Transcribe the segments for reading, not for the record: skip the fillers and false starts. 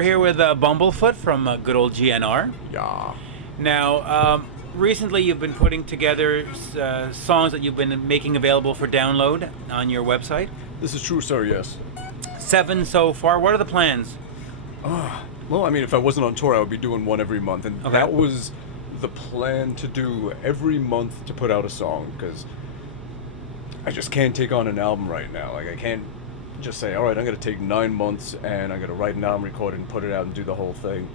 We're here with Bumblefoot from good old GNR. Yeah. Now, recently you've been putting together songs that you've been making available for download on your website. This is true, sir, yes. 7 so far. What are the plans? Well, I mean, if I wasn't on tour, I would be doing one every month. And Okay. that was the plan, to do every month to put out a song, because I just can't take on an album right now. Like, I can't just say, all right, I'm going to take 9 months and I'm going to write an album, record it, and put it out and do the whole thing.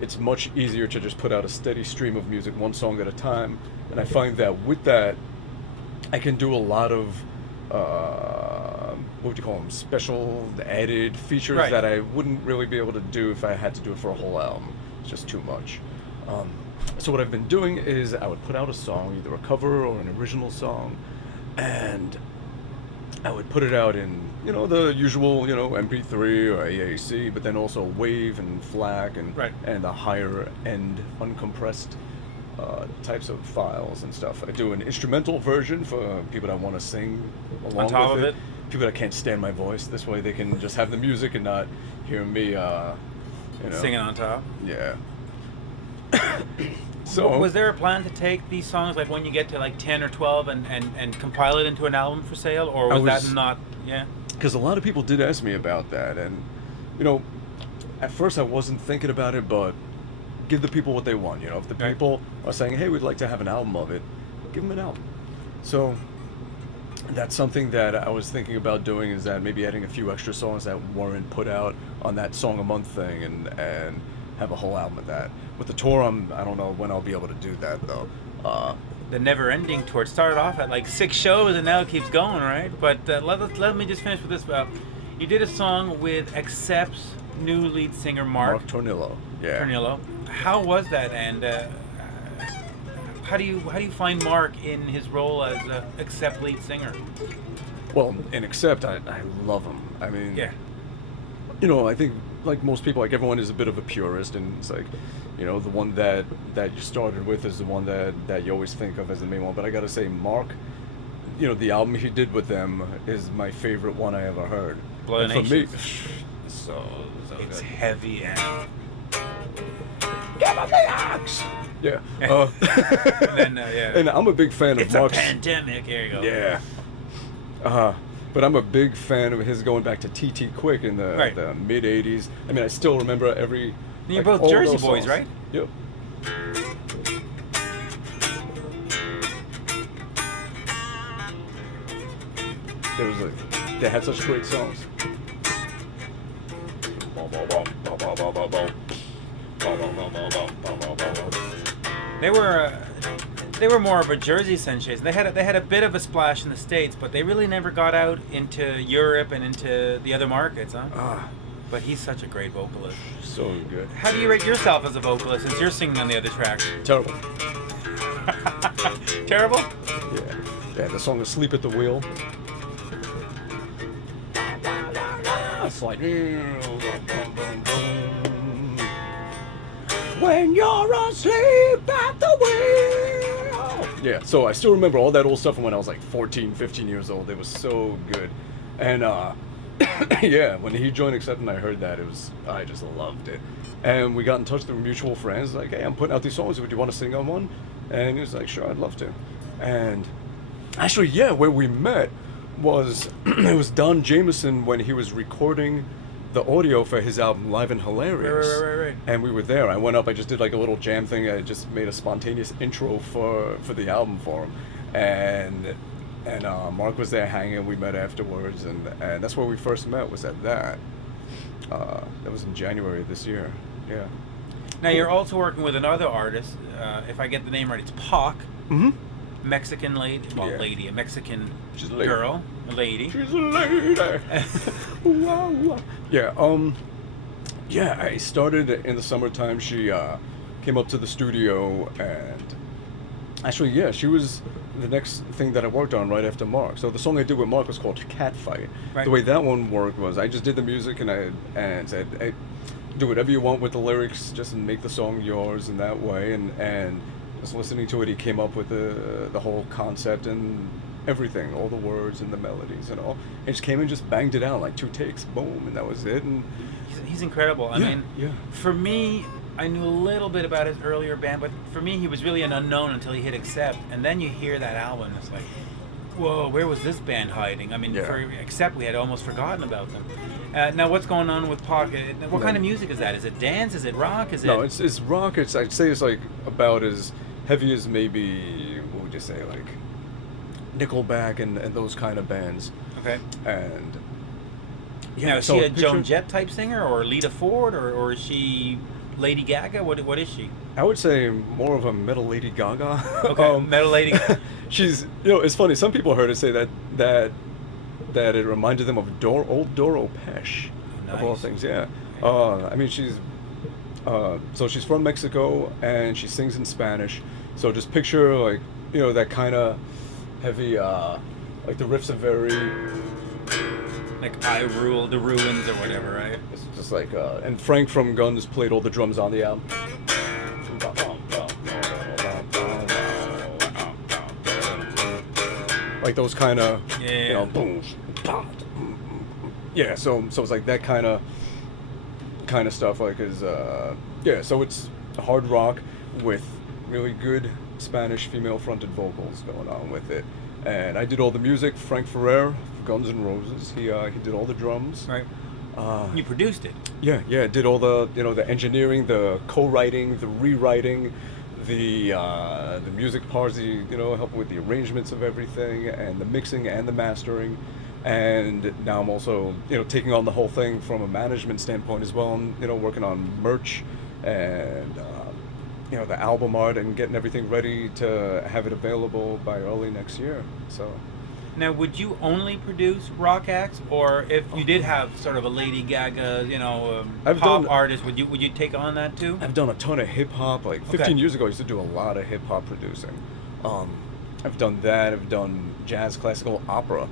It's much easier to just put out a steady stream of music, one song at a time. And I find that with that, I can do a lot of, what would you call them, special added features Right. that I wouldn't really be able to do if I had to do it for a whole album. It's just too much. So what I've been doing is I would put out a song, either a cover or an original song, and I would put it out in, the usual, MP3 or AAC, but then also WAV and FLAC and Right. and the higher end uncompressed types of files and stuff. I do an instrumental version for people that want to sing along On top with of it. it? People that can't stand my voice. This way they can just have the music and not hear me, Singing on top. Yeah. So Was there a plan to take these songs, like when you get to like 10 or 12, and compile it into an album for sale, or was that not? Yeah. Because a lot of people did ask me about that, and at first I wasn't thinking about it, but give the people what they want. If the Right. people are saying, hey, we'd like to have an album of it, give them an album. So that's something that I was thinking about doing, is that maybe adding a few extra songs that weren't put out on that song a month thing, and have a whole album of that. With the tour, I don't know when I'll be able to do that, though. The never-ending tour. It started off at like 6 shows, and now it keeps going, right? But let me just finish with this. You did a song with Accept's new lead singer, Mark Tornillo. Yeah. Tornillo. How was that? And how do you find Mark in his role as Accept lead singer? Well, and Accept, I love him. I mean, Yeah. I think like most people, like everyone is a bit of a purist, and it's like, the one that you started with is the one that you always think of as the main one. But I gotta say, Mark, the album he did with them is my favorite one I ever heard. Blood And for me, Nations. so It's good. heavy and Give him the axe! Yeah. and then yeah. And I'm a big fan It's of a Mark's. pandemic. Here you go. Yeah. But I'm a big fan of his going back to T.T. Quick in Right. the mid 80s. I mean, I still remember every. You're like, both all Jersey those boys, songs. right? Yep. They had such great songs. They were more of a Jersey sensation. They had a bit of a splash in the States, but they really never got out into Europe and into the other markets, huh? But he's such a great vocalist. So good. How do you rate yourself as a vocalist, since you're singing on the other tracks? Terrible. Terrible? Yeah, the song "Asleep at the Wheel." It's like when you're asleep at the wheel. Yeah, so I still remember all that old stuff from when I was like 14, 15 years old. It was so good. And yeah, when he joined Accept and I heard that, I just loved it. And we got in touch through mutual friends, like, hey, I'm putting out these songs, would you want to sing on one? And he was like, sure, I'd love to. And actually, yeah, where we met was, it was Don Jameson when he was recording the audio for his album Live and Hilarious. Right. And we were there. I went up, I just did like a little jam thing. I just made a spontaneous intro for the album for him. And Mark was there hanging. We met afterwards, and that's where we first met, was at that. That was in January of this year. Yeah. Now you're also working with another artist. If I get the name right, it's Pac. Mm-hmm. Mexican lady. Well, Yeah. lady. A Mexican She's a lady. girl. A lady. She's a lady. Wow. Yeah. Yeah. I started in the summertime. She came up to the studio, and actually, yeah, she was the next thing that I worked on right after Mark. So the song I did with Mark was called Catfight. Right. The way that one worked was I just did the music and said, hey, do whatever you want with the lyrics, just make the song yours in that way. And just listening to it, he came up with the whole concept, and everything, all the words and the melodies and all. And just came and just banged it out like 2 takes, boom, and that was it. And he's incredible. I mean, yeah. For me, I knew a little bit about his earlier band, but for me, he was really an unknown until he hit Accept. And then you hear that album, it's like, whoa, where was this band hiding? I mean, for Accept, we had almost forgotten about them. Now, what's going on with Pocket? What kind of music is that? Is it dance? Is it rock? No, it's rock. I'd say it's like about as heavy as maybe, what would you say, like Nickelback and those kind of bands. Okay. And yeah, now, is she a Joan Jett type singer, or Lita Ford, or is she Lady Gaga? What is she? I would say more of a metal Lady Gaga. Okay, metal Lady Gaga. She's, it's funny. Some people heard her say that it reminded them of old Doro Pesh, of all things. Yeah. I mean, she's she's from Mexico and she sings in Spanish. So just picture like that kind of heavy, like the riffs are very like I Rule the Ruins or whatever, right? It's just like and Frank from Guns played all the drums on the album. Like those kind of, boom, yeah. So it's like that kind of stuff. Like so it's hard rock with really good Spanish female-fronted vocals going on with it. And I did all the music. Frank Ferrer, Guns N' Roses. He did all the drums. Right. You produced it. Yeah. Did all the the engineering, the co-writing, the rewriting, the music parts, helping with the arrangements of everything, and the mixing and the mastering. And now I'm also, taking on the whole thing from a management standpoint as well. I'm, working on merch and, the album art and getting everything ready to have it available by early next year. So. Now, would you only produce rock acts, or if you did have sort of a Lady Gaga, pop artist, would you take on that too? I've done a ton of hip hop. Like 15 years ago, I used to do a lot of hip hop producing. I've done that. I've done jazz, classical, opera.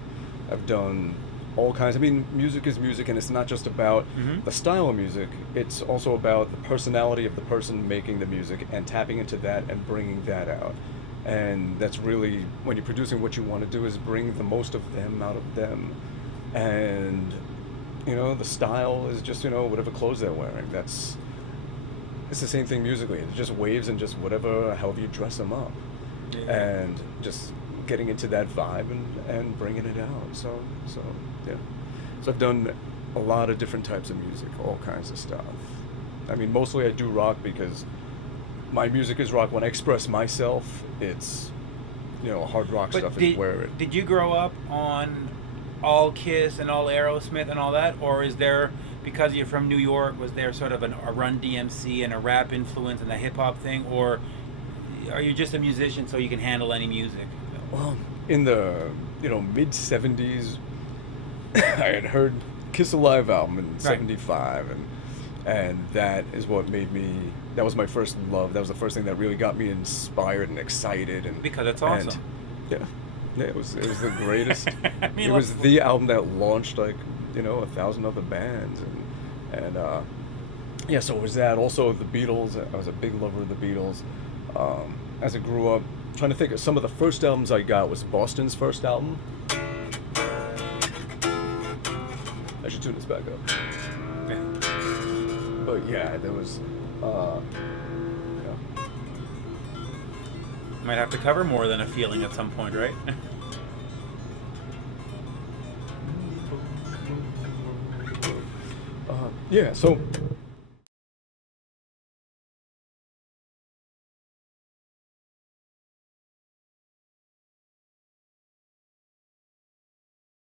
I've done all kinds. I mean, music is music, and it's not just about the style of music. It's also about the personality of the person making the music and tapping into that and bringing that out. And that's really, when you're producing, what you want to do is bring the most of them out of them. And, the style is just, whatever clothes they're wearing. It's the same thing musically. It's just waves and just however you dress them up. Yeah. And just getting into that vibe and bringing it out. So yeah. So I've done a lot of different types of music, all kinds of stuff. I mean, mostly I do rock because my music is rock. When I express myself, it's, hard rock stuff is where it... Did you grow up on all Kiss and all Aerosmith and all that? Or is there, because you're from New York, was there sort of a Run DMC and a rap influence and a hip-hop thing? Or are you just a musician so you can handle any music? Well, in the, mid-'70s, I had heard Kiss Alive album in 75, and that is what made me... That was my first love. That was the first thing that really got me inspired and excited. And because it's awesome. And, it was the greatest. I mean, it was the album that launched 1,000 other bands, and so it was that. Also the Beatles. I was a big lover of the Beatles. As I grew up, trying to think of some of the first albums I got was Boston's first album. I should tune this back up. But yeah, there was. Might have to cover more than a feeling at some point, right? Yeah, so